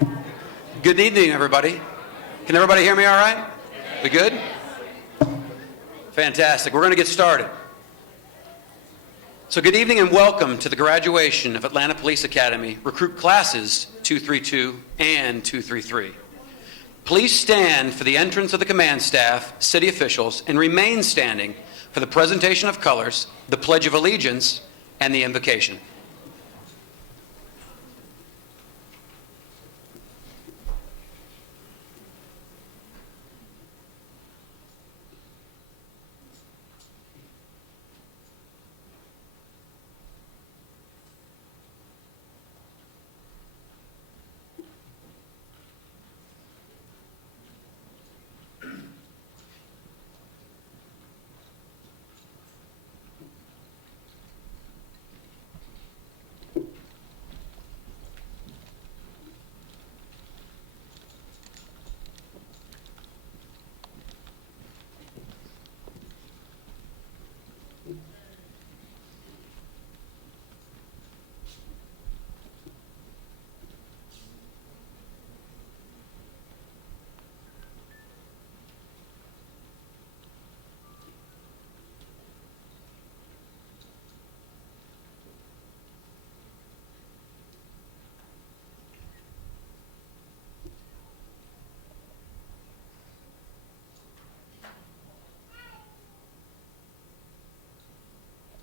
Good evening, everybody. Can everybody hear me all right? We good? Fantastic. We're going to get started. So good evening and welcome to the graduation of Atlanta Police Academy recruit classes 232 and 233. Please stand for the entrance of the command staff, city officials, and remain standing for the presentation of colors, the Pledge of Allegiance, and the Invocation.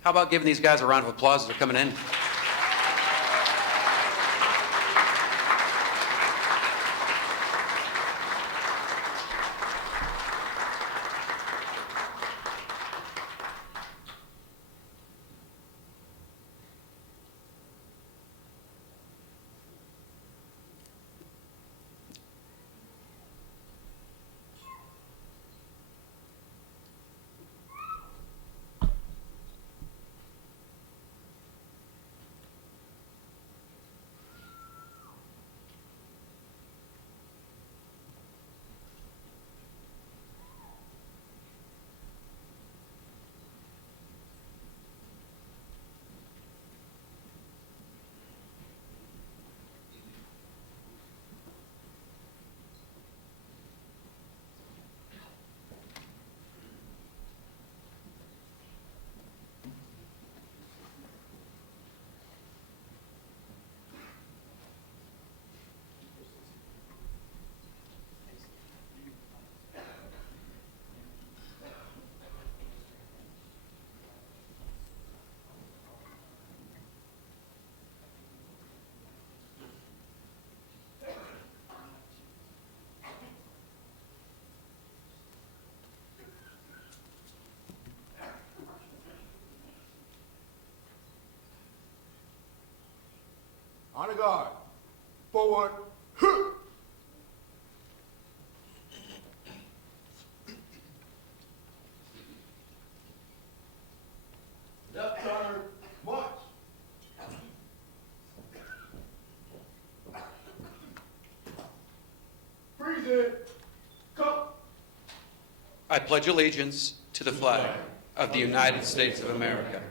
How about giving these guys a round of applause as they're coming in? Honor guard. Forward. Left turn. March. Freeze it. Come. I pledge allegiance to the flag of the United States of America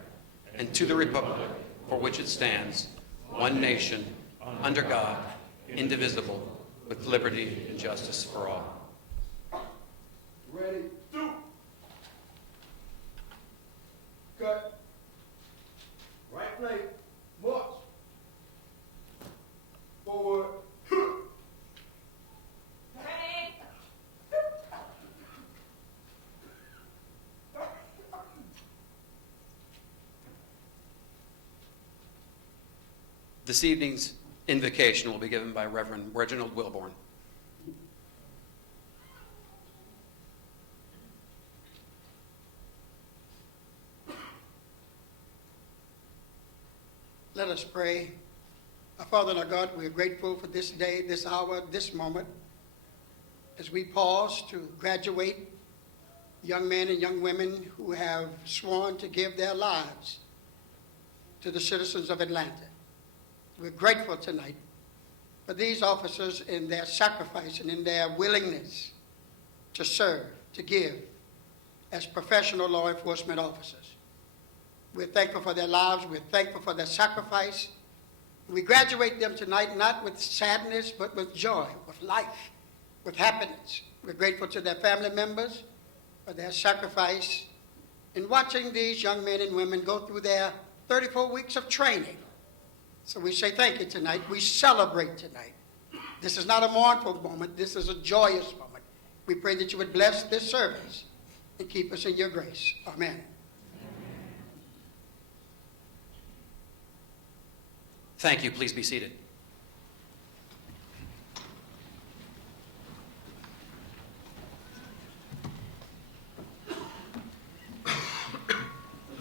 and to the republic for which it stands, one nation, under God, indivisible, with liberty and justice for all. Ready. Do. Cut. Right leg. March. Forward. This evening's invocation will be given by Reverend Reginald Wilborn. Let us pray. Our Father and our God, we are grateful for this day, this hour, this moment, as we pause to graduate young men and young women who have sworn to give their lives to the citizens of Atlanta. We're grateful tonight for these officers in their sacrifice and in their willingness to serve, to give as professional law enforcement officers. We're thankful for their lives. We're thankful for their sacrifice. We graduate them tonight not with sadness, but with joy, with life, with happiness. We're grateful to their family members for their sacrifice in watching these young men and women go through their 34 weeks of training. So we say thank you tonight. We celebrate tonight. This is not a mournful moment. This is a joyous moment. We pray that you would bless this service and keep us in your grace. Amen. Thank you. Please be seated.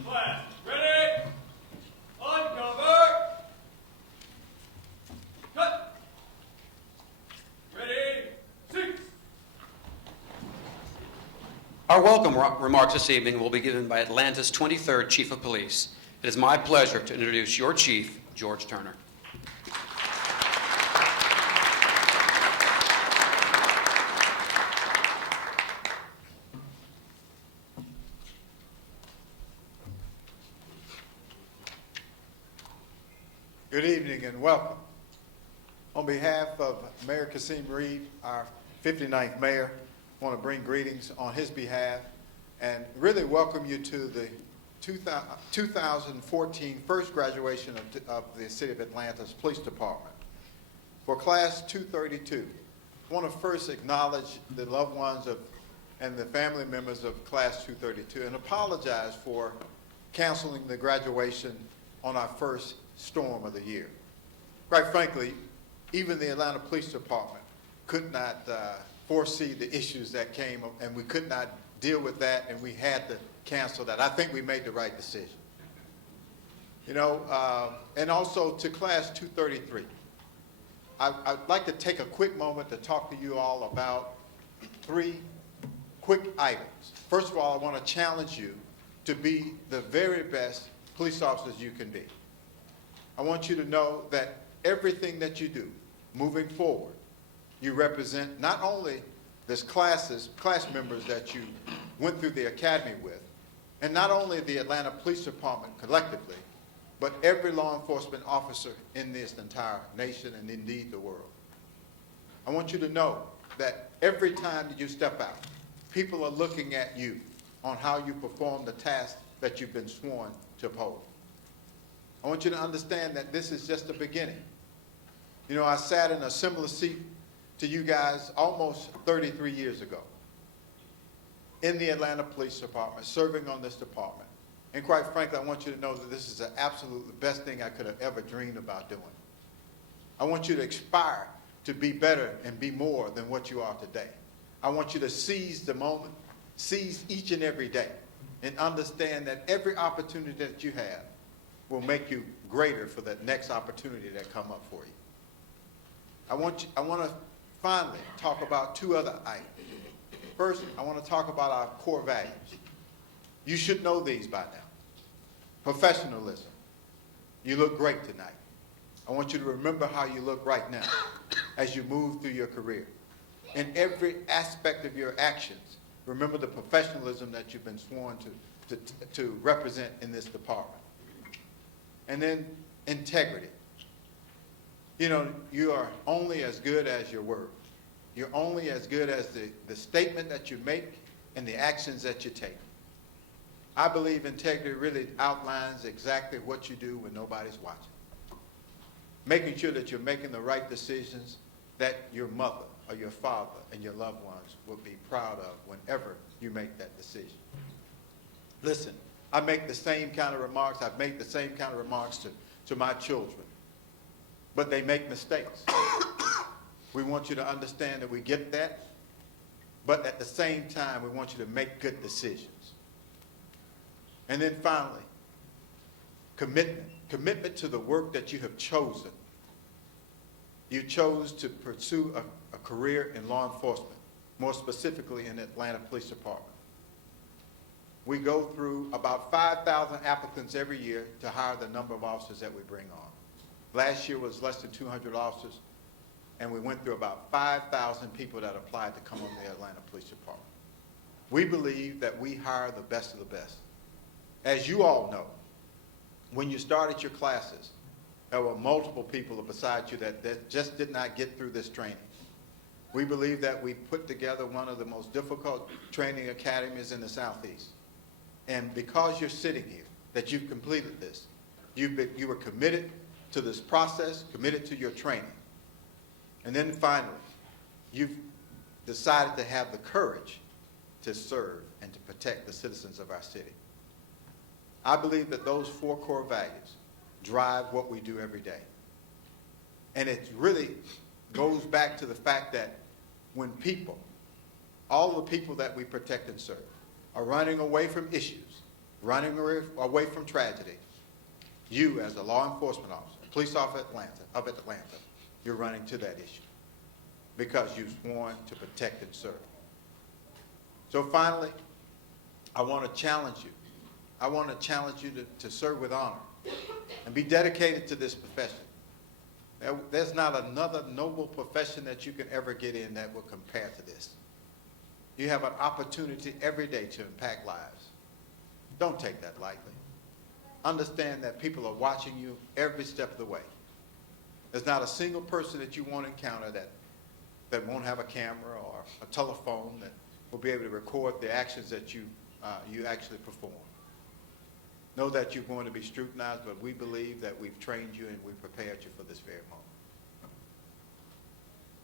Class, ready? Uncover. Cut. Ready? 6. Our welcome remarks this evening will be given by Atlanta's 23rd Chief of Police. It is my pleasure to introduce your Chief, George Turner. Good evening and welcome. On behalf of Mayor Kasim Reed, our 59th mayor, I want to bring greetings on his behalf and really welcome you to the 2014 first graduation of the City of Atlanta's Police Department. For Class 232, I want to first acknowledge the loved ones and the family members of Class 232 and apologize for canceling the graduation on our first storm of the year. Quite frankly, even the Atlanta Police Department could not foresee the issues that came, and we could not deal with that, and we had to cancel that. I think we made the right decision. You know, and also to Class 233, I'd like to take a quick moment to talk to you all about 3 quick items. First of all, I want to challenge you to be the very best police officers you can be. I want you to know that everything that you do moving forward, you represent not only this class members that you went through the academy with, and not only the Atlanta Police Department collectively, but every law enforcement officer in this entire nation and indeed the world. I want you to know that every time that you step out, people are looking at you on how you perform the task that you've been sworn to uphold. I want you to understand that this is just the beginning. You know, I sat in a similar seat to you guys almost 33 years ago in the Atlanta Police Department, serving on this department. And quite frankly, I want you to know that this is the absolute best thing I could have ever dreamed about doing. I want you to aspire to be better and be more than what you are today. I want you to seize the moment, seize each and every day, and understand that every opportunity that you have will make you greater for that next opportunity that come up for you. I want to finally talk about 2 other items. First, I want to talk about our core values. You should know these by now. Professionalism. You look great tonight. I want you to remember how you look right now as you move through your career. In every aspect of your actions, remember the professionalism that you've been sworn to represent in this department. And then integrity. You know, you are only as good as your word. You're only as good as the statement that you make and the actions that you take. I believe integrity really outlines exactly what you do when nobody's watching. Making sure that you're making the right decisions that your mother or your father and your loved ones will be proud of whenever you make that decision. Listen, I make the same kind of remarks. I've made the same kind of remarks to my children. But they make mistakes. We want you to understand that we get that. But at the same time, we want you to make good decisions. And then finally, commitment. Commitment to the work that you have chosen. You chose to pursue a career in law enforcement, more specifically in the Atlanta Police Department. We go through about 5,000 applicants every year to hire the number of officers that we bring on. Last year was less than 200 officers, and we went through about 5,000 people that applied to come on the Atlanta Police Department. We believe that we hire the best of the best. As you all know, when you started your classes, there were multiple people beside you that just did not get through this training. We believe that we put together one of the most difficult training academies in the Southeast. And because you're sitting here, that you've completed this, you were committed to this process, committed to your training. And then finally, you've decided to have the courage to serve and to protect the citizens of our city. I believe that those 4 core values drive what we do every day. And it really goes back to the fact that when people, all the people that we protect and serve, are running away from issues, running away from tragedy, you as a law enforcement officer, a police officer of Atlanta, you're running to that issue because you've sworn to protect and serve. So finally, I want to challenge you. I want to challenge you to serve with honor and be dedicated to this profession. There's not another noble profession that you can ever get in that will compare to this. You have an opportunity every day to impact lives. Don't take that lightly. Understand that people are watching you every step of the way. There's not a single person that you won't encounter that won't have a camera or a telephone that will be able to record the actions that you actually perform. Know that you're going to be scrutinized, but we believe that we've trained you and we've prepared you for this very moment.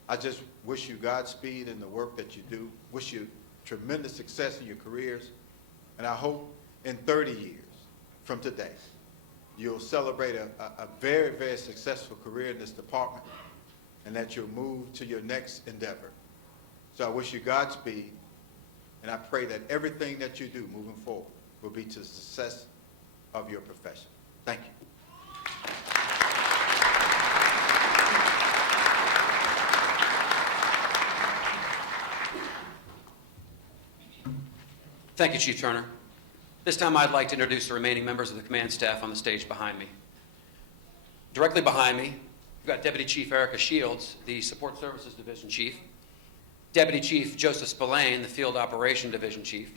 I just wish you Godspeed in the work that you do, wish you tremendous success in your careers, and I hope in 30 years from today, you'll celebrate a very, very successful career in this department and that you'll move to your next endeavor. So I wish you Godspeed, and I pray that everything that you do moving forward will be to the success of your profession. Thank you. Thank you, Chief Turner. This time I'd like to introduce the remaining members of the command staff on the stage behind me. Directly behind me, we've got Deputy Chief Erica Shields, the Support Services Division Chief, Deputy Chief Joseph Spillane, the Field Operation Division Chief,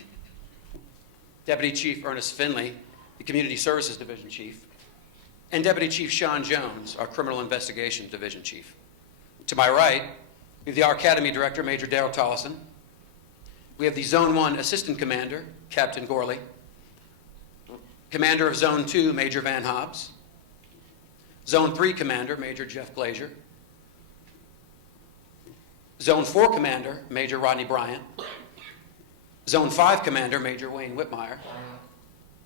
Deputy Chief Ernest Finley, the Community Services Division Chief, and Deputy Chief Sean Jones, our Criminal Investigation Division Chief. To my right, we have the Our Academy Director, Major Darrell Tollison. We have the Zone 1 Assistant Commander, Captain Gorley, Commander of Zone 2, Major Van Hobbs, Zone 3 Commander, Major Jeff Glazier, Zone 4 Commander, Major Rodney Bryant, Zone 5 Commander, Major Wayne Whitmire,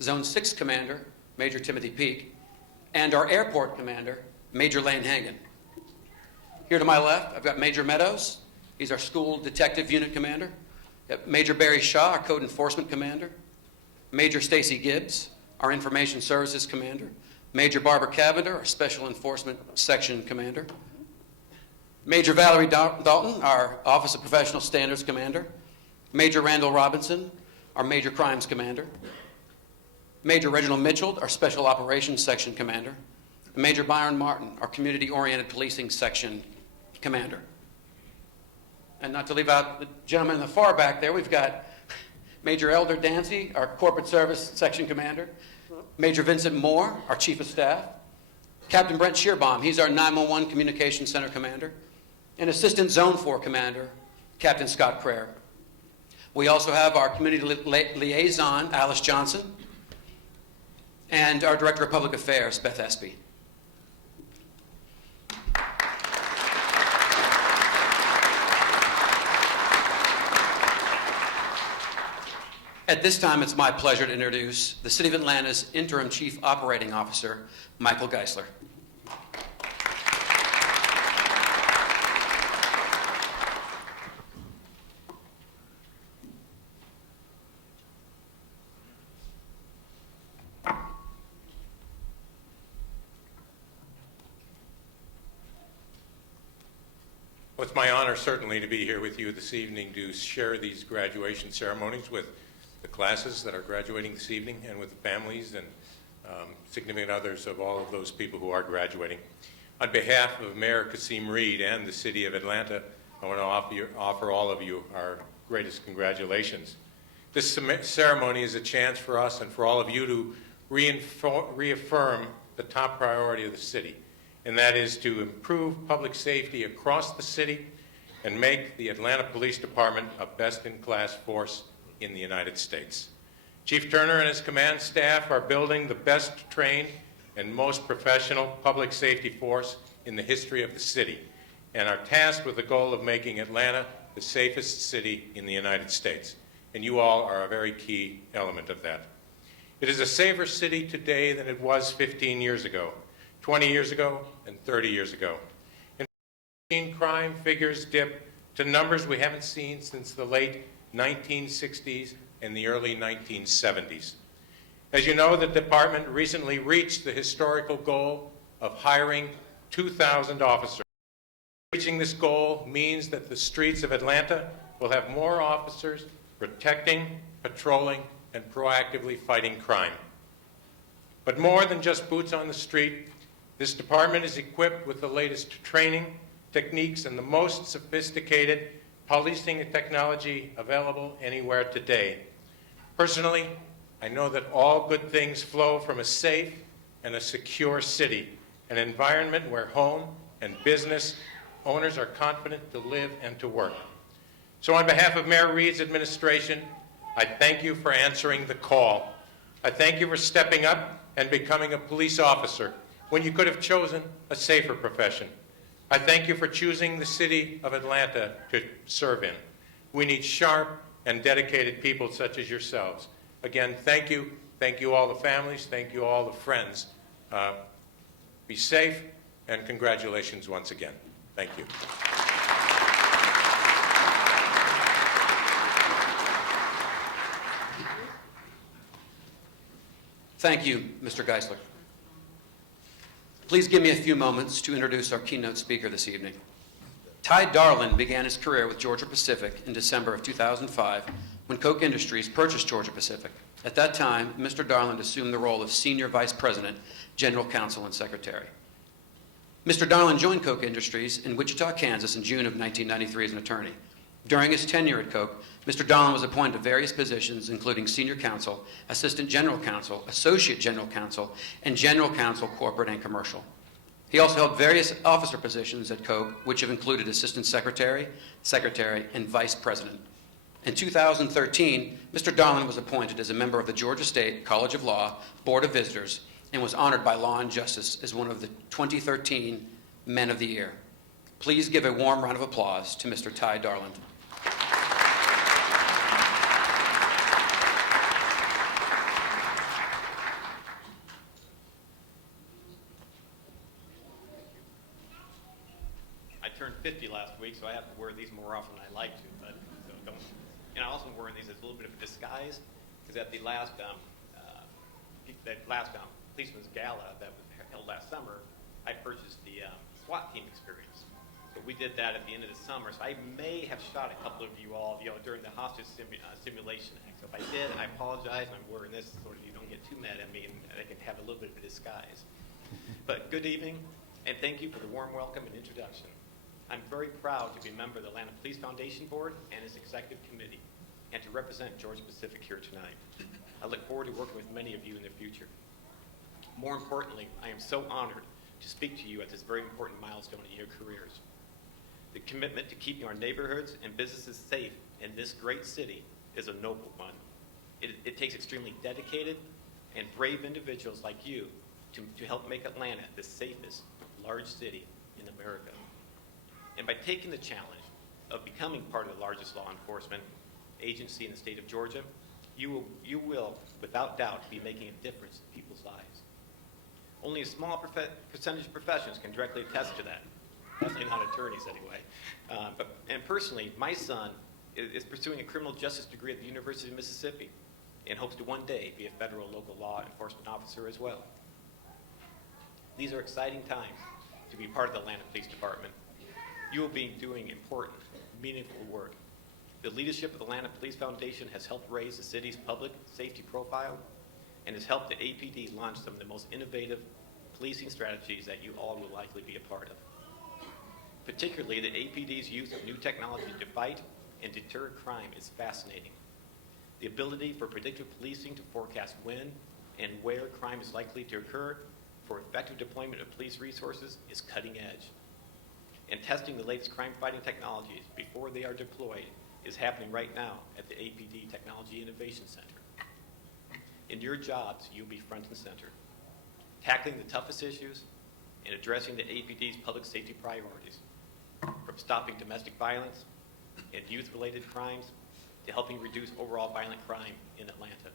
Zone 6 Commander, Major Timothy Peake, and our Airport Commander, Major Lane Hangen. Here to my left, I've got Major Meadows. He's our School Detective Unit Commander. Major Barry Shaw, our Code Enforcement Commander. Major Stacy Gibbs, our Information Services Commander. Major Barbara Cavender, our Special Enforcement Section Commander. Major Valerie Dalton, our Office of Professional Standards Commander. Major Randall Robinson, our Major Crimes Commander. Major Reginald Mitchell, our Special Operations Section Commander. And Major Byron Martin, our Community-Oriented Policing Section Commander. And not to leave out the gentleman in the far back there, we've got Major Elder Dancy, our Corporate Service Section Commander. Major Vincent Moore, our Chief of Staff. Captain Brent Shearbaum, he's our 911 Communications Center Commander. And Assistant Zone 4 Commander, Captain Scott Crair. We also have our Community Liaison, Alice Johnson, and our Director of Public Affairs, Beth Espy. At this time, it's my pleasure to introduce the City of Atlanta's Interim Chief Operating Officer, Michael Geisler. Well, it's my honor certainly to be here with you this evening to share these graduation ceremonies with the classes that are graduating this evening and with the families and significant others of all of those people who are graduating. On behalf of Mayor Kasim Reed and the City of Atlanta, I want to offer all of you our greatest congratulations. This ceremony is a chance for us and for all of you to reaffirm the top priority of the city, and that is to improve public safety across the city and make the Atlanta Police Department a best-in-class force in the United States. Chief Turner and his command staff are building the best trained and most professional public safety force in the history of the city, and are tasked with the goal of making Atlanta the safest city in the United States. And you all are a very key element of that. It is a safer city today than it was 15 years ago, 20 years ago, and 30 years ago. In crime figures dip to numbers we haven't seen since the late 1960s and the early 1970s. As you know, the department recently reached the historical goal of hiring 2,000 officers. Reaching this goal means that the streets of Atlanta will have more officers protecting, patrolling, and proactively fighting crime. But more than just boots on the street, this department is equipped with the latest training, techniques, and the most sophisticated policing technology available anywhere today. Personally, I know that all good things flow from a safe and a secure city, an environment where home and business owners are confident to live and to work. So on behalf of Mayor Reed's administration, I thank you for answering the call. I thank you for stepping up and becoming a police officer when you could have chosen a safer profession. I thank you for choosing the city of Atlanta to serve in. We need sharp and dedicated people such as yourselves. Again, thank you. Thank you all the families. Thank you all the friends. Be safe, and congratulations once again. Thank you. Thank you, Mr. Geisler. Please give me a few moments to introduce our keynote speaker this evening. Ty Darland began his career with Georgia Pacific in December of 2005 when Koch Industries purchased Georgia Pacific. At that time, Mr. Darland assumed the role of Senior Vice President, General Counsel, and Secretary. Mr. Darland joined Koch Industries in Wichita, Kansas in June of 1993 as an attorney. During his tenure at Koch, Mr. Darland was appointed to various positions, including Senior Counsel, Assistant General Counsel, Associate General Counsel, and General Counsel Corporate and Commercial. He also held various officer positions at Koch, which have included Assistant Secretary, Secretary, and Vice President. In 2013, Mr. Darland was appointed as a member of the Georgia State College of Law Board of Visitors and was honored by Law and Justice as one of the 2013 Men of the Year. Please give a warm round of applause to Mr. Ty Darland. I turned 50 last week, so I have to wear these more often than I like to. But so don't. And I'm also wearing these as a little bit of a disguise, because at the last policeman's gala that was held last summer, I purchased the SWAT team experience. So we did that at the end of the summer. So I may have shot a couple of you all, during the hostage simulation act. So if I did, I apologize. And I'm wearing this so you don't get too mad at me, and I can have a little bit of a disguise. But good evening, and thank you for the warm welcome and introduction. I'm very proud to be a member of the Atlanta Police Foundation Board and its executive committee, and to represent Georgia Pacific here tonight. I look forward to working with many of you in the future. More importantly, I am so honored to speak to you at this very important milestone in your careers. The commitment to keeping our neighborhoods and businesses safe in this great city is a noble one. It takes extremely dedicated and brave individuals like you to help make Atlanta the safest large city in America. And by taking the challenge of becoming part of the largest law enforcement agency in the state of Georgia, you will, without doubt, be making a difference in people's lives. Only a small percentage of professions can directly attest to that. Definitely not attorneys, anyway. And personally, my son is pursuing a criminal justice degree at the University of Mississippi and hopes to one day be a federal local law enforcement officer as well. These are exciting times to be part of the Atlanta Police Department. You will be doing important, meaningful work. The leadership of the Atlanta Police Foundation has helped raise the city's public safety profile and has helped the APD launch some of the most innovative policing strategies that you all will likely be a part of. Particularly, the APD's use of new technology to fight and deter crime is fascinating. The ability for predictive policing to forecast when and where crime is likely to occur for effective deployment of police resources is cutting edge. And testing the latest crime-fighting technologies before they are deployed is happening right now at the APD Technology Innovation Center. In your jobs, you'll be front and center, tackling the toughest issues and addressing the APD's public safety priorities, from stopping domestic violence and youth-related crimes to helping reduce overall violent crime in Atlanta.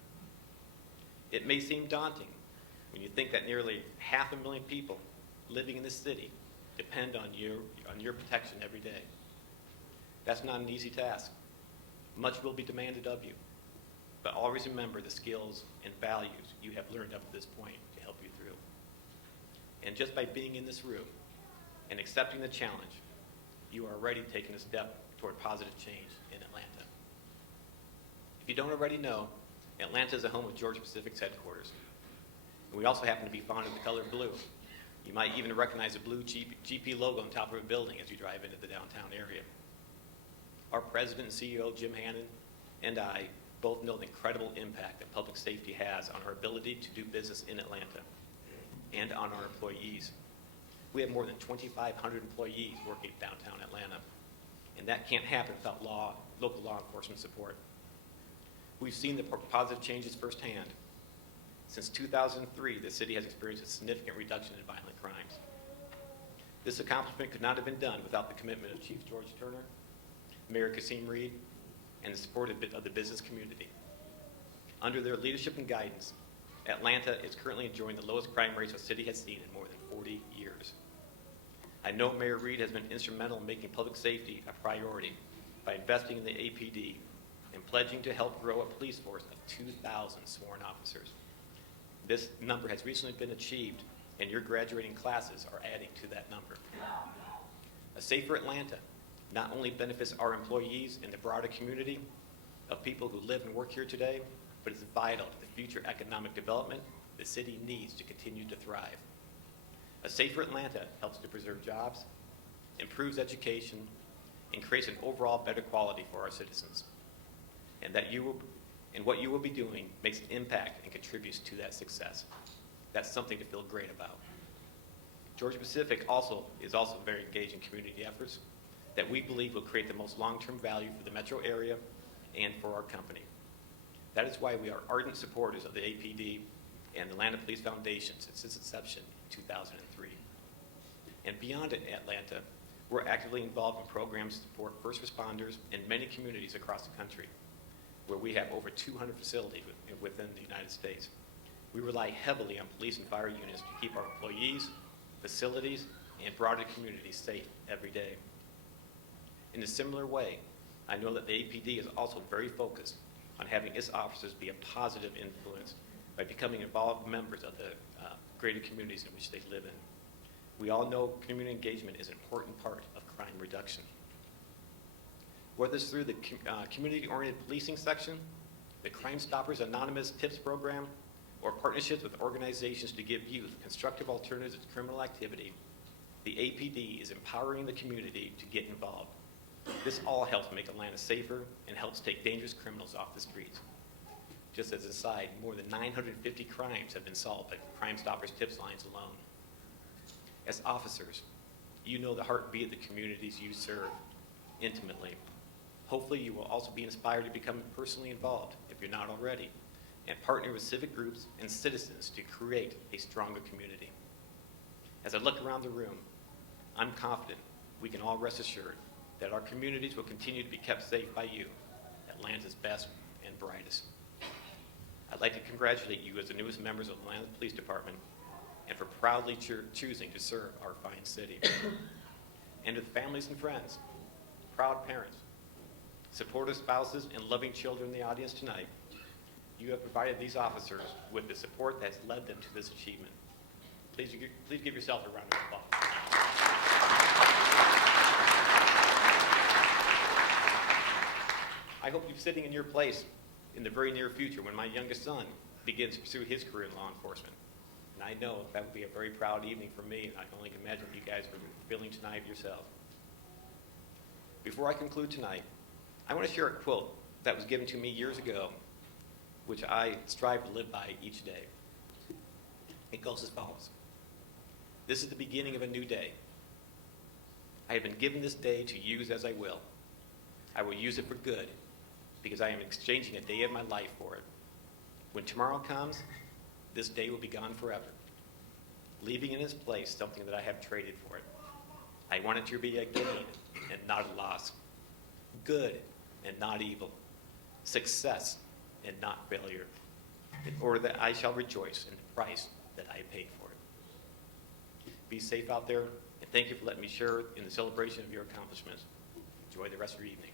It may seem daunting when you think that nearly 500,000 people living in this city depend on your protection every day. That's not an easy task. Much will be demanded of you, but always remember the skills and values you have learned up to this point to help you through. And just by being in this room and accepting the challenge, you are already taking a step toward positive change in Atlanta. If you don't already know, Atlanta is the home of Georgia Pacific's headquarters. And we also happen to be fond of the color blue. You might even recognize the blue GP logo on top of a building as you drive into the downtown area. Our president and CEO, Jim Hannon, and I both know the incredible impact that public safety has on our ability to do business in Atlanta and on our employees. We have more than 2,500 employees working downtown Atlanta, and that can't happen without local law enforcement support. We've seen the positive changes firsthand. Since 2003, the city has experienced a significant reduction in violent crimes. This accomplishment could not have been done without the commitment of Chief George Turner, Mayor Kasim Reed, and the support of the business community. Under their leadership and guidance, Atlanta is currently enjoying the lowest crime rates the city has seen in more than 40 years. I know Mayor Reed has been instrumental in making public safety a priority by investing in the APD and pledging to help grow a police force of 2,000 sworn officers. This number has recently been achieved, and your graduating classes are adding to that number. A safer Atlanta not only benefits our employees and the broader community of people who live and work here today, but it's vital to the future economic development the city needs to continue to thrive. A safer Atlanta helps to preserve jobs, improves education, and creates an overall better quality for our citizens. And what you will be doing makes an impact and contributes to that success. That's something to feel great about. Georgia Pacific is also very engaged in community efforts that we believe will create the most long-term value for the metro area and for our company. That is why we are ardent supporters of the APD and the Atlanta Police Foundation since its inception in 2003. And beyond Atlanta, we're actively involved in programs to support first responders in many communities across the country, where we have over 200 facilities within the United States. We rely heavily on police and fire units to keep our employees, facilities, and broader communities safe every day. In a similar way, I know that the APD is also very focused on having its officers be a positive influence by becoming involved members of the greater communities in which they live in. We all know community engagement is an important part of crime reduction. Whether it's through the community-oriented policing section, the Crime Stoppers Anonymous Tips program, or partnerships with organizations to give youth constructive alternatives to criminal activity, the APD is empowering the community to get involved. This all helps make Atlanta safer and helps take dangerous criminals off the streets. Just as an aside, more than 950 crimes have been solved by Crime Stoppers tips lines alone. As officers, you know the heartbeat of the communities you serve intimately. Hopefully you will also be inspired to become personally involved, if you're not already, and partner with civic groups and citizens to create a stronger community. As I look around the room, I'm confident we can all rest assured that our communities will continue to be kept safe by you, Atlanta's best and brightest. I'd like to congratulate you as the newest members of the Atlanta Police Department and for proudly choosing to serve our fine city. And to the families and friends, proud parents, supportive spouses, and loving children in the audience tonight, you have provided these officers with the support that's led them to this achievement. Please give yourself a round of applause. I hope you're sitting in your place in the very near future when my youngest son begins to pursue his career in law enforcement. And I know that would be a very proud evening for me, and I can only imagine what you guys are feeling tonight yourself. Before I conclude tonight, I want to share a quote that was given to me years ago, which I strive to live by each day. It goes as follows: This is the beginning of a new day. I have been given this day to use as I will. I will use it for good because I am exchanging a day of my life for it. When tomorrow comes, this day will be gone forever, leaving in its place something that I have traded for it. I want it to be a gain and not a loss, good and not evil, success and not failure, in order that I shall rejoice in the price that I paid for it. Be safe out there, and thank you for letting me share in the celebration of your accomplishments. Enjoy the rest of your evening.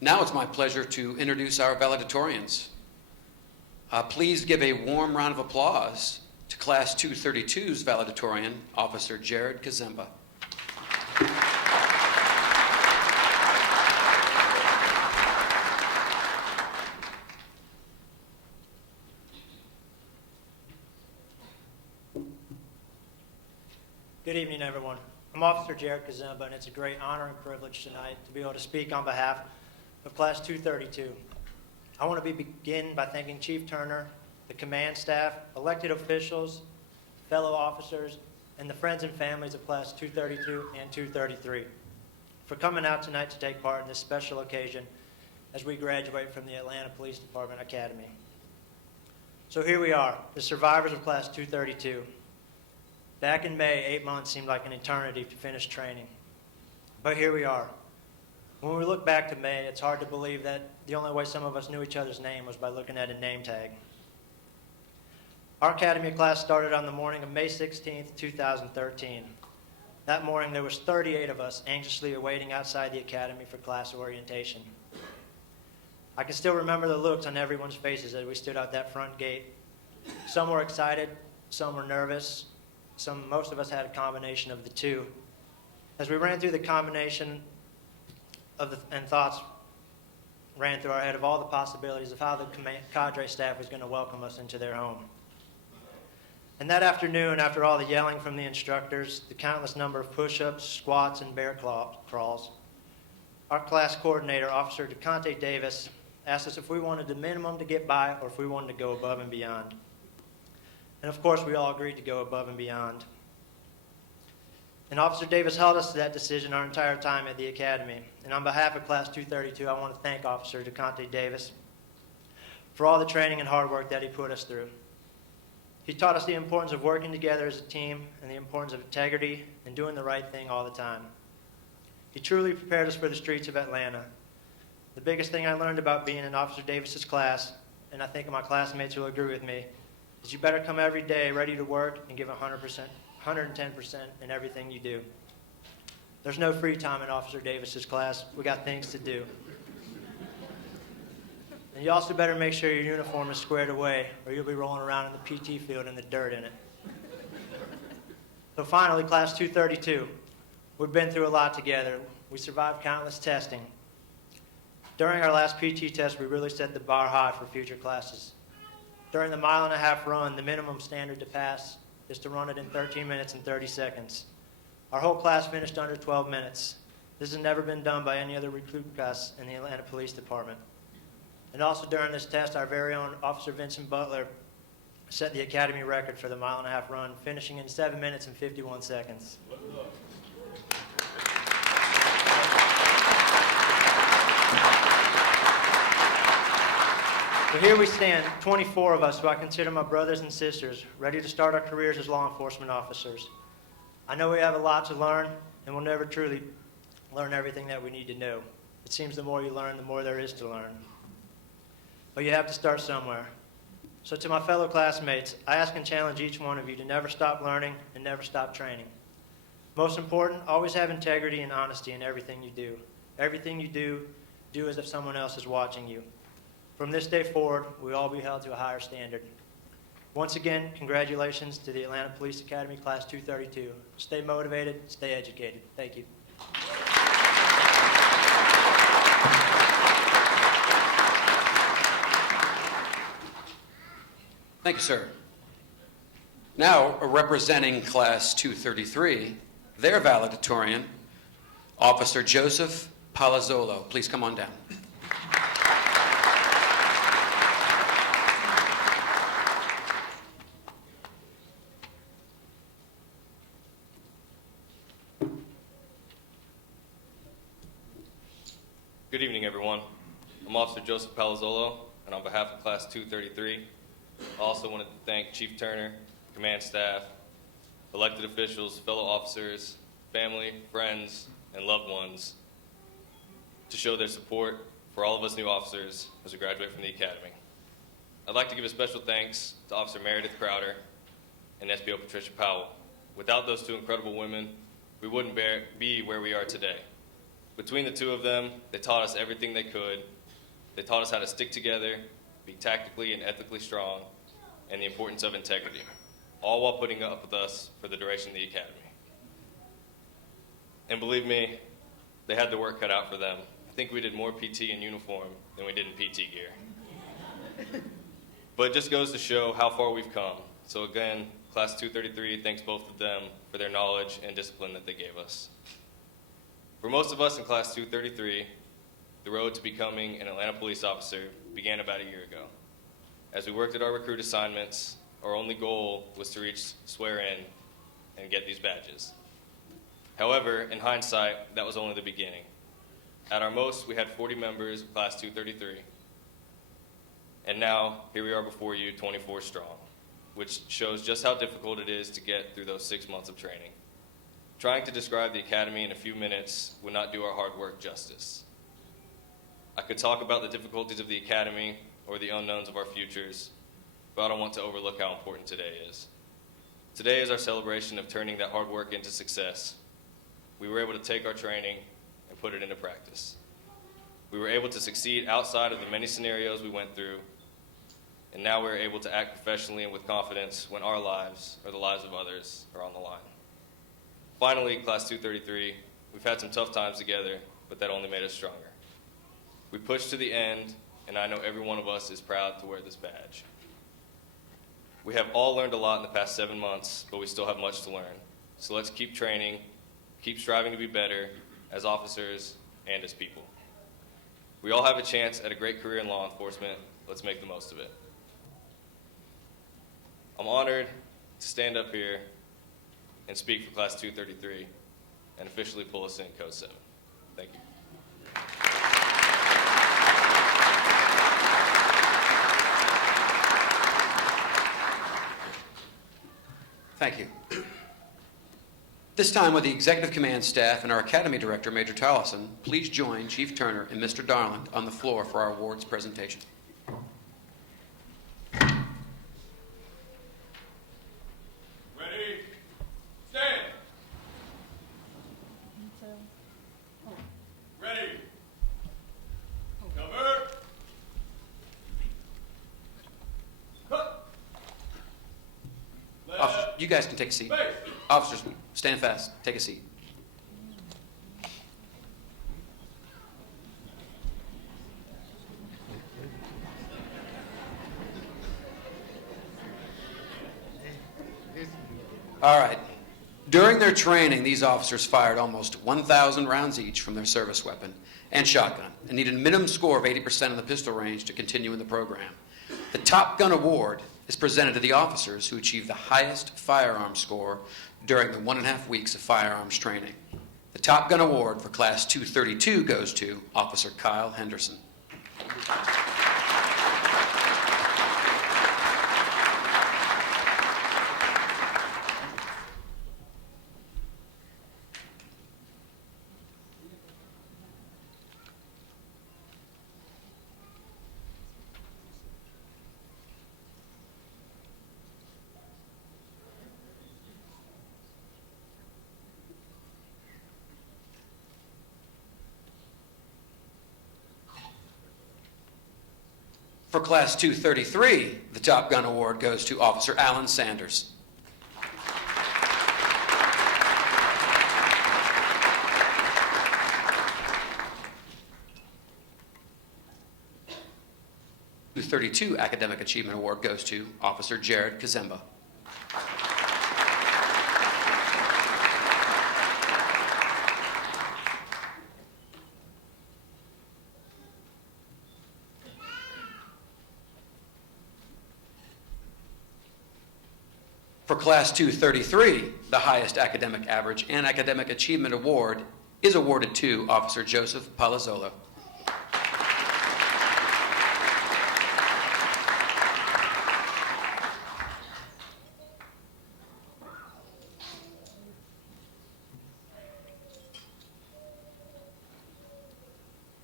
Now it's my pleasure to introduce our valedictorians. Please give a warm round of applause to Class 232's valedictorian, Officer Jared Kazemba. Good evening, everyone. I'm Officer Jared Kazemba, and it's a great honor and privilege tonight to be able to speak on behalf of Class 232. I want to begin by thanking Chief Turner, the command staff, elected officials, fellow officers, and the friends and families of Class 232 and 233 for coming out tonight to take part in this special occasion as we graduate from the Atlanta Police Department Academy. So here we are, the survivors of Class 232. Back in May, 8 months seemed like an eternity to finish training. But here we are. When we look back to May, it's hard to believe that the only way some of us knew each other's name was by looking at a name tag. Our academy class started on the morning of May 16th, 2013. That morning, there was 38 of us anxiously awaiting outside the academy for class orientation. I can still remember the looks on everyone's faces as we stood out that front gate. Some were excited, some were nervous, most of us had a combination of the two. As we ran through the combination and thoughts ran through our head of all the possibilities of how the cadre staff was going to welcome us into their home. And that afternoon, after all the yelling from the instructors, the countless number of push-ups, squats, and bear crawls, our class coordinator, Officer DeConte Davis, asked us if we wanted the minimum to get by or if we wanted to go above and beyond. And of course, we all agreed to go above and beyond. And Officer Davis held us to that decision our entire time at the academy. And on behalf of Class 232, I want to thank Officer DeConte Davis for all the training and hard work that he put us through. He taught us the importance of working together as a team and the importance of integrity and doing the right thing all the time. He truly prepared us for the streets of Atlanta. The biggest thing I learned about being in Officer Davis's class, and I think my classmates will agree with me, is you better come every day ready to work and give 100%, 110% in everything you do. There's no free time in Officer Davis's class. We got things to do. And you also better make sure your uniform is squared away or you'll be rolling around in the PT field in the dirt in it. So finally, Class 232. We've been through a lot together. We survived countless testing. During our last PT test, we really set the bar high for future classes. During the mile-and-a-half run, the minimum standard to pass is to run it in 13 minutes and 30 seconds. Our whole class finished under 12 minutes. This has never been done by any other recruit class in the Atlanta Police Department. And also during this test, our very own Officer Vincent Butler set the academy record for the mile-and-a-half run, finishing in 7 minutes and 51 seconds. So here we stand, 24 of us who I consider my brothers and sisters, ready to start our careers as law enforcement officers. I know we have a lot to learn, and we'll never truly learn everything that we need to know. It seems the more you learn, the more there is to learn. But you have to start somewhere. So to my fellow classmates, I ask and challenge each one of you to never stop learning and never stop training. Most important, always have integrity and honesty in everything you do. Everything you do, do as if someone else is watching you. From this day forward, we will all be held to a higher standard. Once again, congratulations to the Atlanta Police Academy Class 232. Stay motivated, stay educated. Thank you. Thank you, sir. Now, representing Class 233, their valedictorian, Officer Joseph Palazzolo, please come on down. Good evening, everyone. I'm Officer Joseph Palazzolo, and on behalf of Class 233, I also wanted to thank Chief Turner, command staff, elected officials, fellow officers, family, friends, and loved ones to show their support for all of us new officers as we graduate from the Academy. I'd like to give a special thanks to Officer Meredith Crowder and SBO Patricia Powell. Without those two incredible women, we wouldn't be where we are today. Between the two of them, they taught us everything they could. They taught us how to stick together, be tactically and ethically strong, and the importance of integrity, all while putting up with us for the duration of the Academy. And believe me, they had their work cut out for them. I think we did more PT in uniform than we did in PT gear. But it just goes to show how far we've come. So again, Class 233 thanks both of them for their knowledge and discipline that they gave us. For most of us in Class 233, the road to becoming an Atlanta police officer began about a year ago. As we worked at our recruit assignments, our only goal was to reach swear-in and get these badges. However, in hindsight, that was only the beginning. At our most, we had 40 members of Class 233. And now, here we are before you, 24 strong, which shows just how difficult it is to get through those 6 months of training. Trying to describe the Academy in a few minutes would not do our hard work justice. I could talk about the difficulties of the Academy or the unknowns of our futures, but I don't want to overlook how important today is. Today is our celebration of turning that hard work into success. We were able to take our training and put it into practice. We were able to succeed outside of the many scenarios we went through, and now we're able to act professionally and with confidence when our lives or the lives of others are on the line. Finally, Class 233, we've had some tough times together, but that only made us stronger. We pushed to the end, and I know every one of us is proud to wear this badge. We have all learned a lot in the past 7 months, but we still have much to learn. So let's keep training, keep striving to be better as officers and as people. We all have a chance at a great career in law enforcement. Let's make the most of it. I'm honored to stand up here and speak for Class 233 and officially pull us in Code 7. Thank you. Thank you. This time, with the Executive Command Staff and our Academy Director, Major Tollison, please join Chief Turner and Mr. Darland on the floor for our awards presentation. Ready? Stand. Ready? Cover. Cut. Officers, you guys can take a seat. Face. Officers, stand fast. Take a seat. All right. During their training, these officers fired almost 1,000 rounds each from their service weapon and shotgun and needed a minimum score of 80% in the pistol range to continue in the program. The Top Gun Award is presented to the officers who achieved the highest firearm score during the 1.5 weeks of firearms training. The Top Gun Award for Class 232 goes to Officer Kyle Henderson. For Class 233, the Top Gun Award goes to Officer Alan Sanders. The 32 Academic Achievement Award goes to Officer Jared Kazemba. For Class 233, the highest academic average and academic achievement award is awarded to Officer Joseph Palazzolo.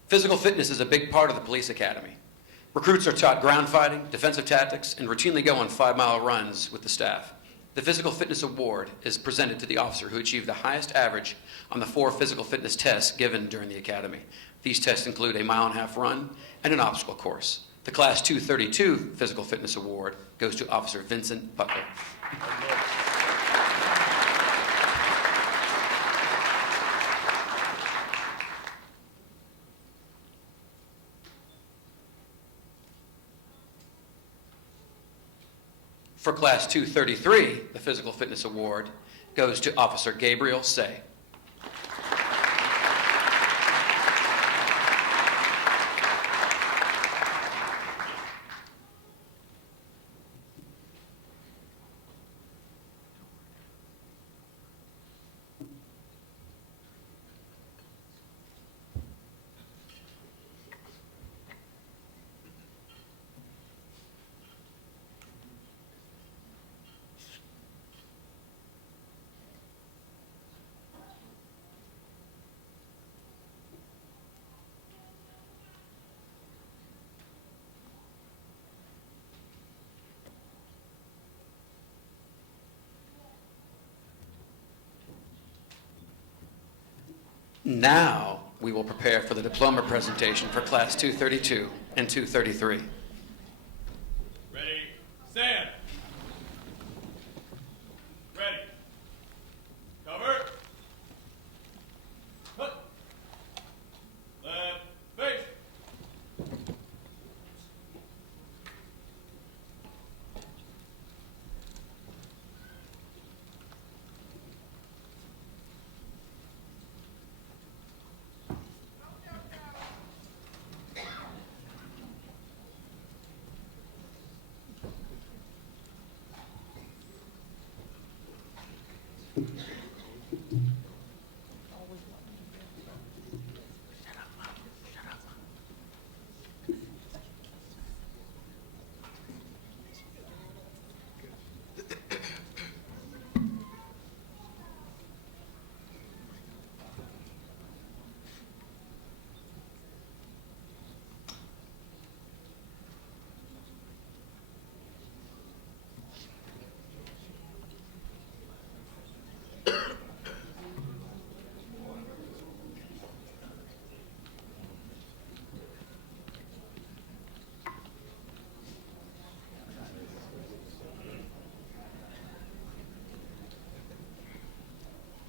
Physical fitness is a big part of the police academy. Recruits are taught ground fighting, defensive tactics, and routinely go on 5-mile runs with the staff. The Physical Fitness Award is presented to the officer who achieved the highest average on the 4 physical fitness tests given during the academy. These tests include a 1.5-mile run and an obstacle course. The Class 232 Physical Fitness Award goes to Officer Vincent Butler. For Class 233, the Physical Fitness Award goes to Officer Gabriel Say. Now we will prepare for the diploma presentation for Class 232 and 233. Ready, stand. Ready. Cover. Cut. Left face.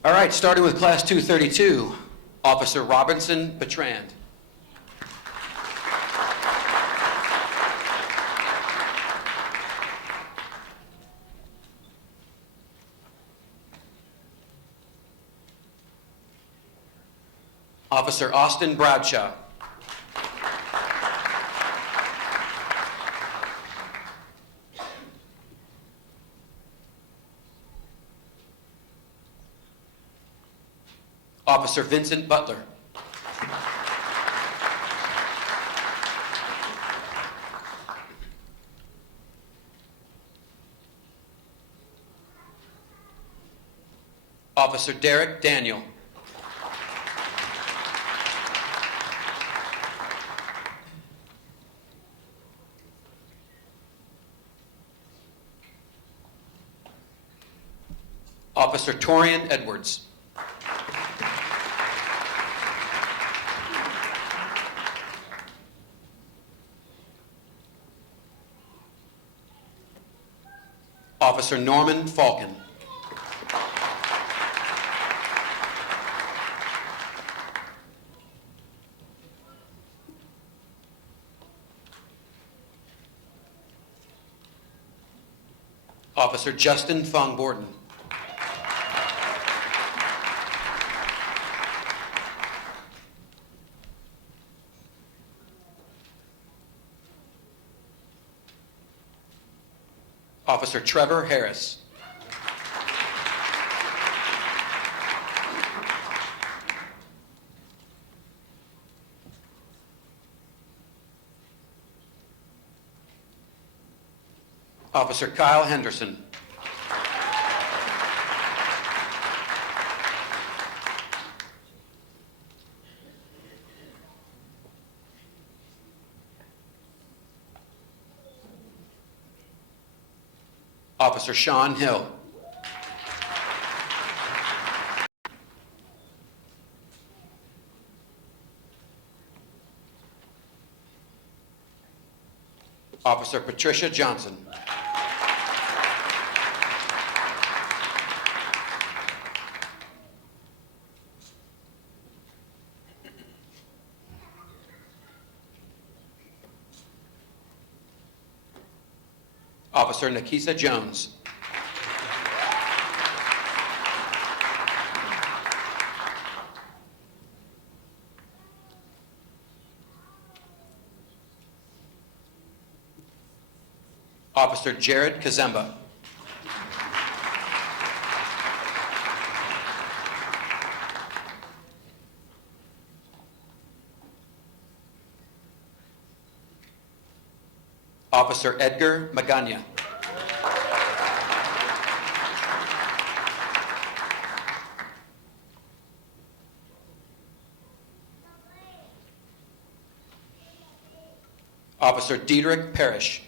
All right, starting with Class 232, Officer Robinson Bertrand. Officer Austin Bradshaw. Officer Vincent Butler. Officer Derek Daniel. Officer Torian Edwards. Officer Norman Falcon. Officer Justin Fong Borden. Officer Trevor Harris. Officer Kyle Henderson. Officer Sean Hill. Officer Patricia Johnson. Officer Nikisa Jones. Officer Jared Kazemba. Officer Edgar Magana. Officer Diedrich Parrish.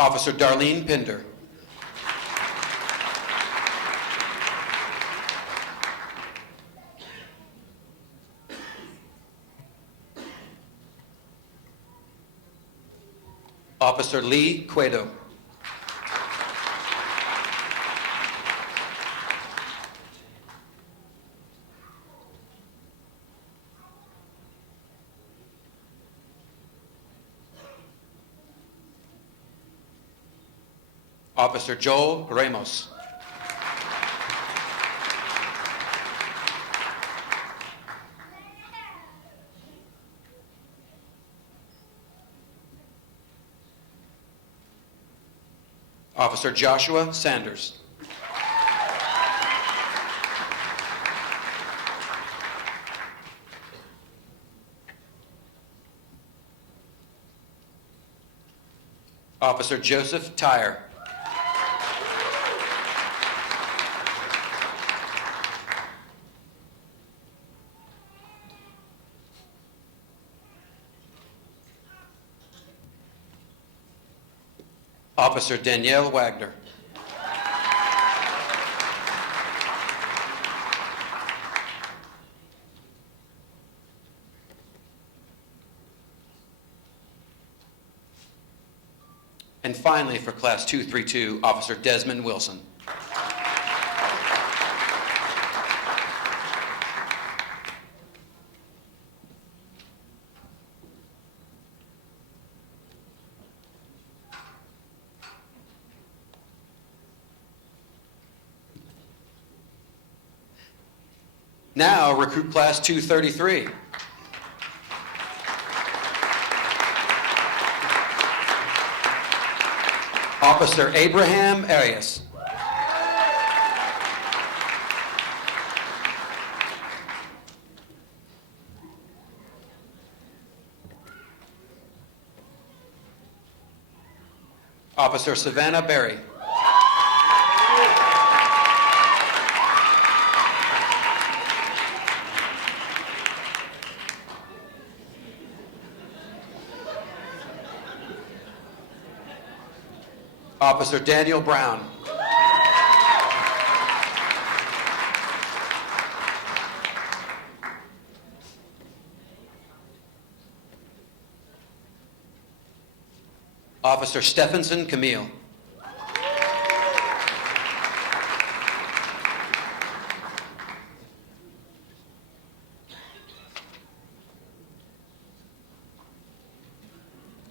Officer Darlene Pinder. Officer Lee Cueto. Officer Joel Ramos. Officer Joshua Sanders. Officer Joseph Tyre. Officer Danielle Wagner. And finally, for Class 232, Officer Desmond Wilson. Now, recruit Class 233. Officer Abraham Arias. Officer Savannah Berry. Officer Daniel Brown. Officer Stephenson Camille.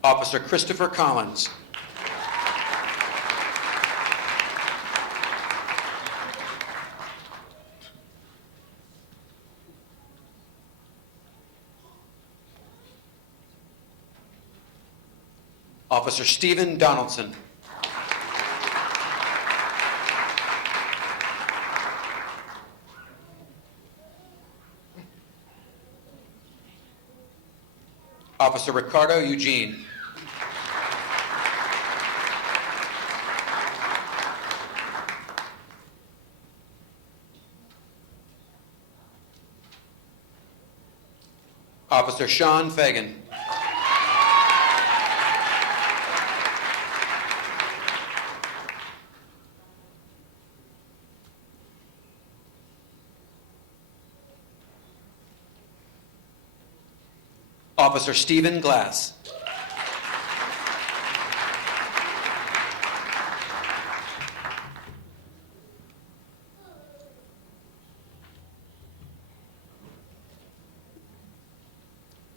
Officer Christopher Collins. Officer Stephen Donaldson. Officer Ricardo Eugene. Officer Sean Fagan. Officer Stephen Glass.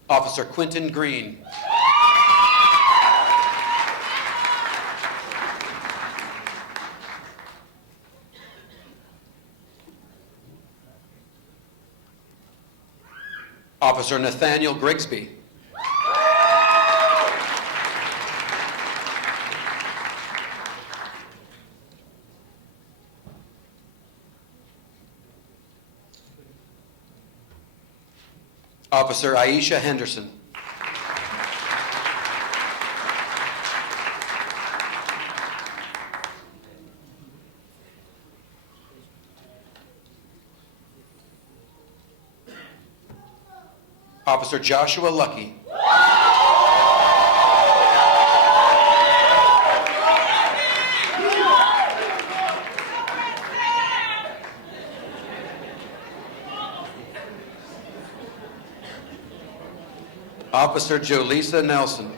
Officer Quentin Green. Officer Nathaniel Grigsby. Officer Aisha Henderson. Officer Joshua Lucky. Officer Jolisa Nelson.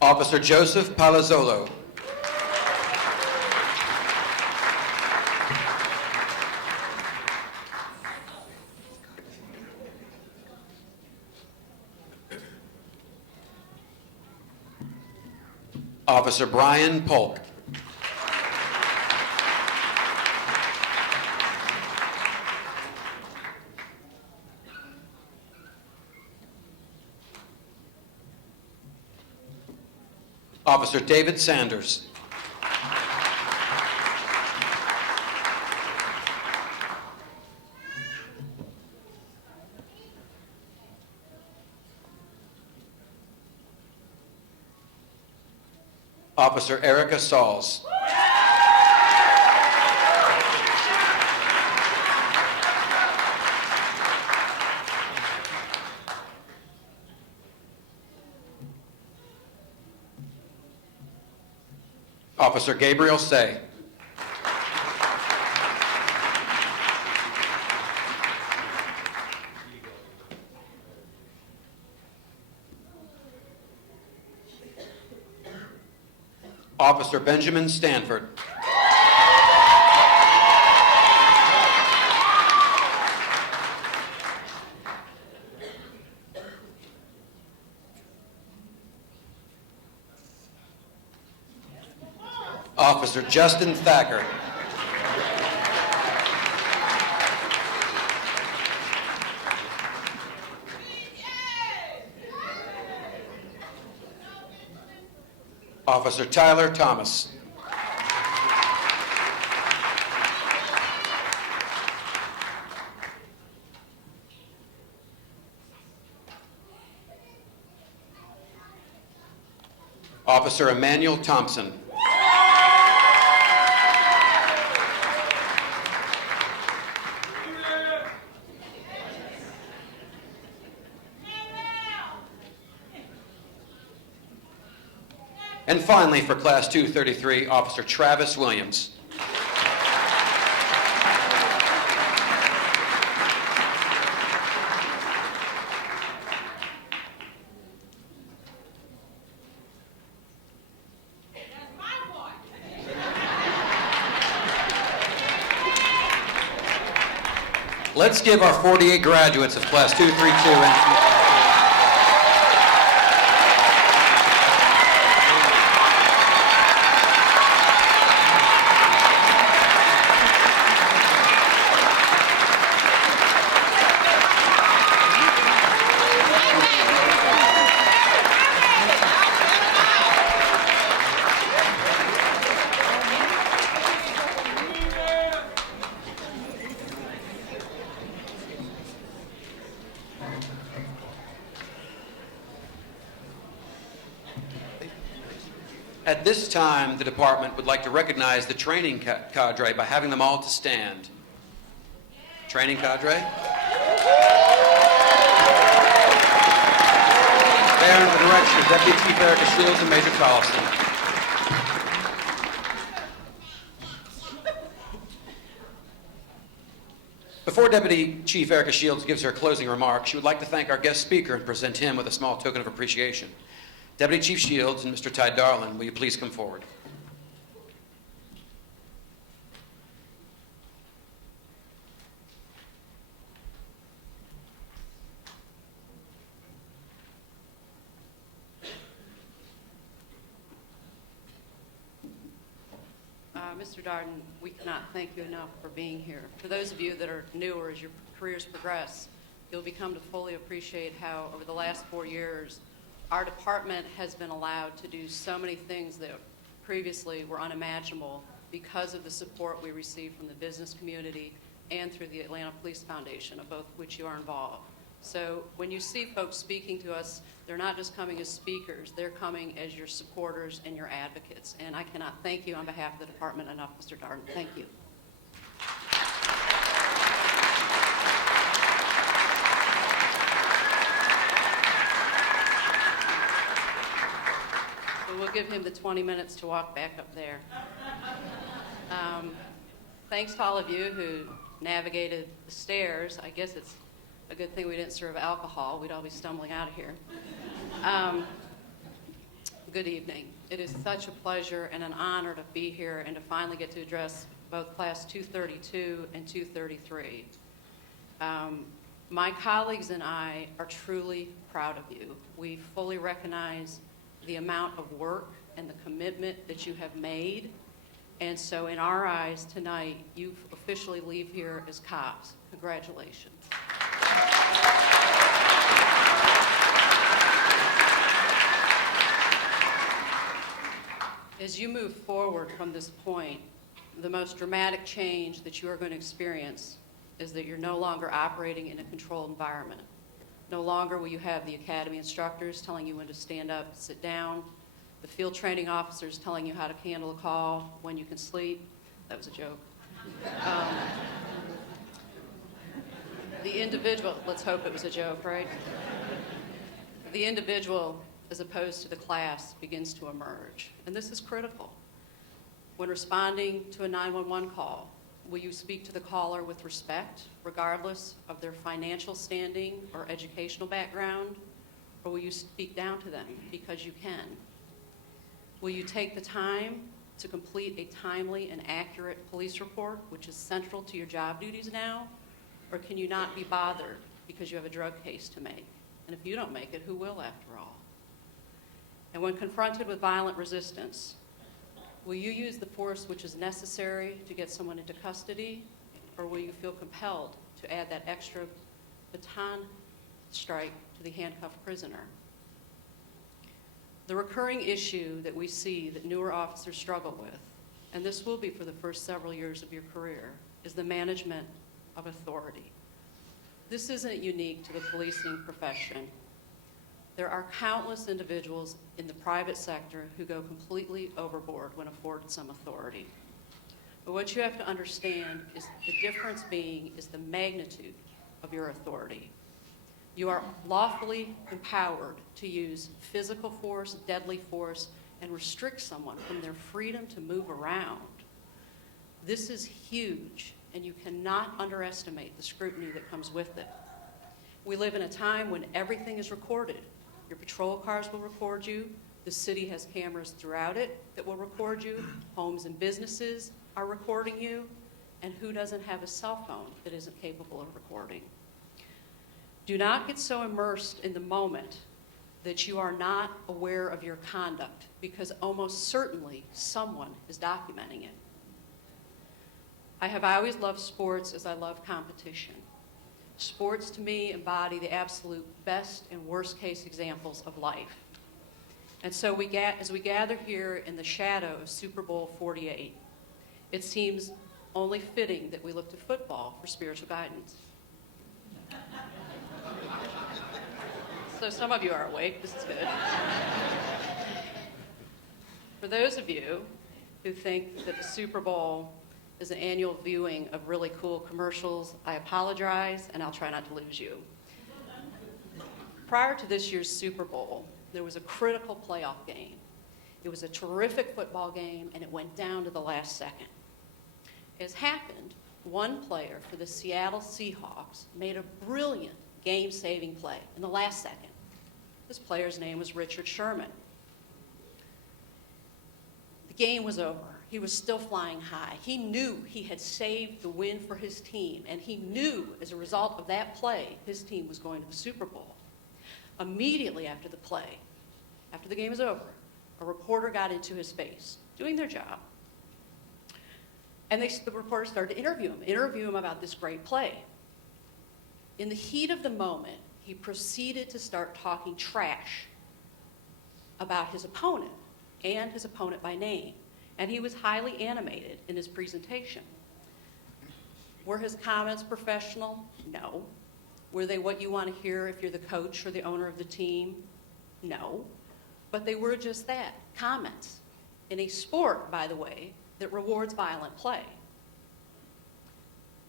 Officer Joseph Palazzolo. Officer Brian Polk. Officer David Sanders. Officer Erica Sauls. Officer Gabriel Say. Officer Benjamin Stanford. Officer Justin Thacker. Officer Tyler Thomas. Officer Emmanuel Thompson. And finally, for Class 233, Officer Travis Williams. Let's give our 48 graduates of Class 232 and At this time, the department would like to recognize the training cadre by having them all to stand. Training cadre. They are under the direction of Deputy Chief Erica Shields and Major Collison. Before Deputy Chief Erica Shields gives her closing remarks, she would like to thank our guest speaker and present him with a small token of appreciation. Deputy Chief Shields and Mr. Ty Darlin, will you please come forward? Mr. Darden, we cannot thank you enough for being here. For those of you that are newer, as your careers progress, you'll become to fully appreciate how, over the last 4 years, our department has been allowed to do so many things that previously were unimaginable because of the support we received from the business community and through the Atlanta Police Foundation, of both which you are involved. So when you see folks speaking to us, they're not just coming as speakers, they're coming as your supporters and your advocates. And I cannot thank you on behalf of the department enough, Mr. Darden. Thank you. So we'll give him the 20 minutes to walk back up there. Thanks to all of you who navigated the stairs. I guess it's a good thing we didn't serve alcohol. We'd all be stumbling out of here. Good evening. It is such a pleasure and an honor to be here and to finally get to address both Class 232 and 233. My colleagues and I are truly proud of you. We fully recognize the amount of work and the commitment that you have made. And so in our eyes tonight, you officially leave here as cops. Congratulations. As you move forward from this point, the most dramatic change that you are going to experience is that you're no longer operating in a controlled environment. No longer will you have the academy instructors telling you when to stand up, sit down, the field training officers telling you how to handle a call, when you can sleep. That was a joke. The individual, let's hope it was a joke, right? The individual, as opposed to the class, begins to emerge. And this is critical. When responding to a 911 call, will you speak to the caller with respect, regardless of their financial standing or educational background? Or will you speak down to them because you can? Will you take the time to complete a timely and accurate police report, which is central to your job duties now? Or can you not be bothered because you have a drug case to make? And if you don't make it, who will after all? And when confronted with violent resistance, will you use the force which is necessary to get someone into custody? Or will you feel compelled to add that extra baton strike to the handcuffed prisoner? The recurring issue that we see that newer officers struggle with, and this will be for the first several years of your career, is the management of authority. This isn't unique to the policing profession. There are countless individuals in the private sector who go completely overboard when afforded some authority. But what you have to understand is the difference is the magnitude of your authority. You are lawfully empowered to use physical force, deadly force, and restrict someone from their freedom to move around. This is huge, and you cannot underestimate the scrutiny that comes with it. We live in a time when everything is recorded. Your patrol cars will record you. The city has cameras throughout it that will record you. Homes and businesses are recording you. And who doesn't have a cell phone that isn't capable of recording? Do not get so immersed in the moment that you are not aware of your conduct, because almost certainly someone is documenting it. I have always loved sports as I love competition. Sports to me embody the absolute best and worst case examples of life. And so as we gather here in the shadow of Super Bowl 48, it seems only fitting that we look to football for spiritual guidance. So some of you are awake. This is good. For those of you who think that the Super Bowl is an annual viewing of really cool commercials, I apologize, and I'll try not to lose you. Prior to this year's Super Bowl, there was a critical playoff game. It was a terrific football game, and it went down to the last second. As happened, one player for the Seattle Seahawks made a brilliant game-saving play in the last second. This player's name was Richard Sherman. The game was over. He was still flying high. He knew he had saved the win for his team, and he knew as a result of that play, his team was going to the Super Bowl. Immediately after the play, after the game was over, a reporter got into his face, doing their job. And the reporter started to interview him about this great play. In the heat of the moment, he proceeded to start talking trash about his opponent and his opponent by name. And he was highly animated in his presentation. Were his comments professional? No. Were they what you want to hear if you're the coach or the owner of the team? No. But they were just that, comments. In a sport, by the way, that rewards violent play.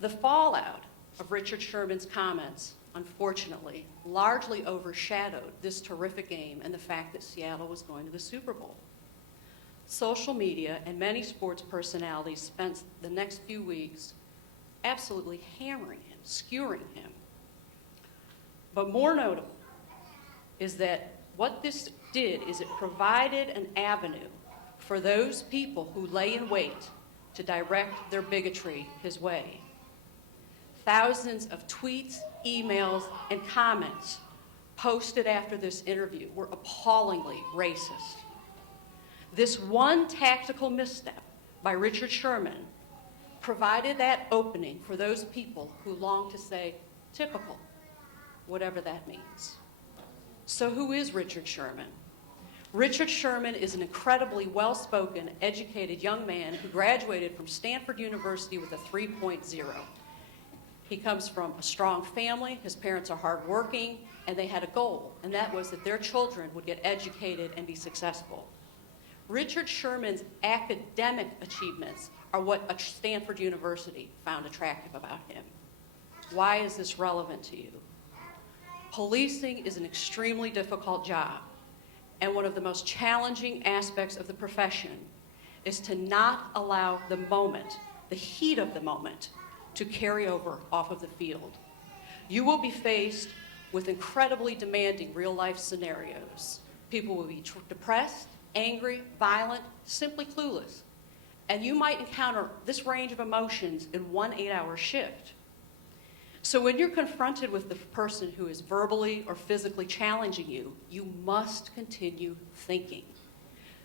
The fallout of Richard Sherman's comments, unfortunately, largely overshadowed this terrific game and the fact that Seattle was going to the Super Bowl. Social media and many sports personalities spent the next few weeks absolutely hammering him, skewering him. But more notable is that what this did is it provided an avenue for those people who lay in wait to direct their bigotry his way. Thousands of tweets, emails, and comments posted after this interview were appallingly racist. This one tactical misstep by Richard Sherman provided that opening for those people who long to say, typical, whatever that means. So who is Richard Sherman? Richard Sherman is an incredibly well-spoken, educated young man who graduated from Stanford University with a 3.0. He comes from a strong family, his parents are hardworking, and they had a goal, and that was that their children would get educated and be successful. Richard Sherman's academic achievements are what Stanford University found attractive about him. Why is this relevant to you? Policing is an extremely difficult job, and one of the most challenging aspects of the profession is to not allow the moment, the heat of the moment, to carry over off of the field. You will be faced with incredibly demanding real-life scenarios. People will be depressed, angry, violent, simply clueless. And you might encounter this range of emotions in one 8-hour shift. So when you're confronted with the person who is verbally or physically challenging you, you must continue thinking.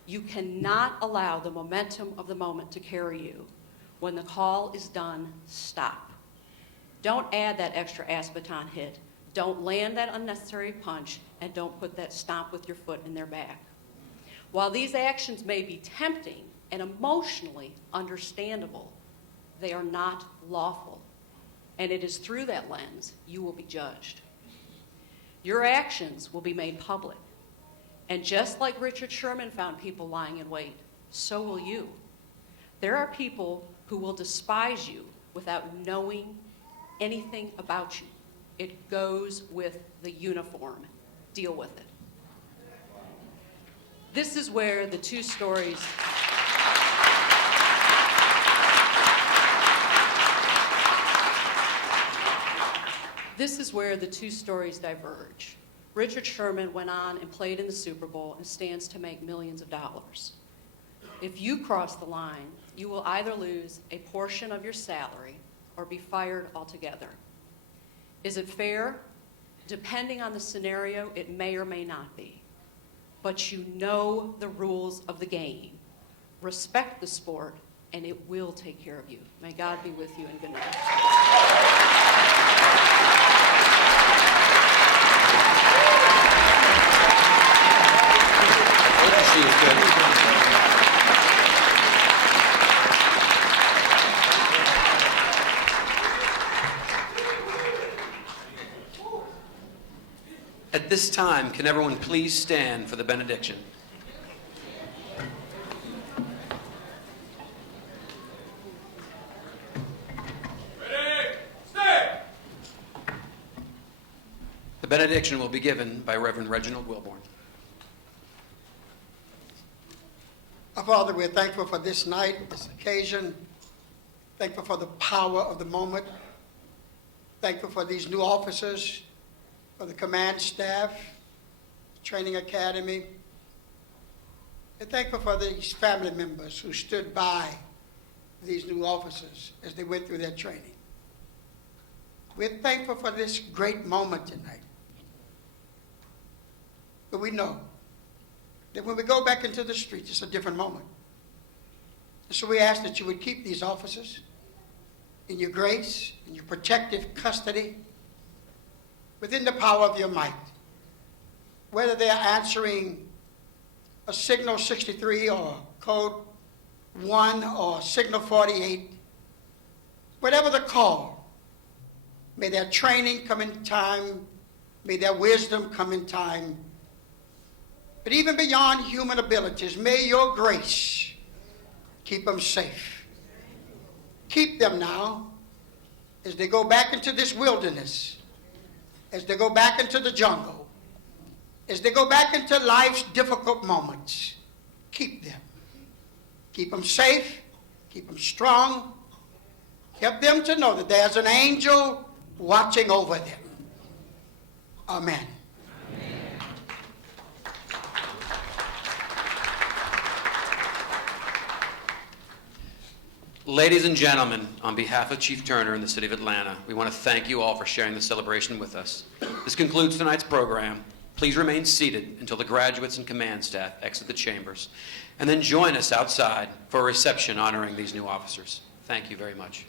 You cannot allow the momentum of the moment to carry you. When the call is done, stop. Don't add that extra ass-baton hit. Don't land that unnecessary punch, and don't put that stomp with your foot in their back. While these actions may be tempting and emotionally understandable, they are not lawful. And it is through that lens you will be judged. Your actions will be made public. And just like Richard Sherman found people lying in wait, so will you. There are people who will despise you without knowing anything about you. It goes with the uniform. Deal with it. This is where the two stories diverge. Richard Sherman went on and played in the Super Bowl and stands to make millions of dollars. If you cross the line, you will either lose a portion of your salary or be fired altogether. Is it fair? Depending on the scenario, it may or may not be. But you know the rules of the game. Respect the sport, and it will take care of you. May God be with you, and good night. She is good. At this time, can everyone please stand for the benediction? benediction will be given by Reverend Reginald Wilborn. Our Father, we're thankful for this night, this occasion. Thankful for the power of the moment. Thankful for these new officers, for the command staff, training academy. And thankful for these family members who stood by these new officers as they went through their training. We're thankful for this great moment tonight. But we know that when we go back into the streets, it's a different moment. And so we ask that you would keep these officers in your grace, in your protective custody, within the power of your might. Whether they are answering a signal 63 or code 1 or signal 48, whatever the call, may their training come in time, may their wisdom come in time. But even beyond human abilities, may your grace keep them safe. Keep them now as they go back into this wilderness, as they go back into the jungle, as they go back into life's difficult moments. Keep them. Keep them safe. Keep them strong. Help them to know that there's an angel watching over them. Amen. Ladies and gentlemen, on behalf of Chief Turner and the City of Atlanta, we want to thank you all for sharing the celebration with us. This concludes tonight's program. Please remain seated until the graduates and command staff exit the chambers, and then join us outside for a reception honoring these new officers. Thank you very much.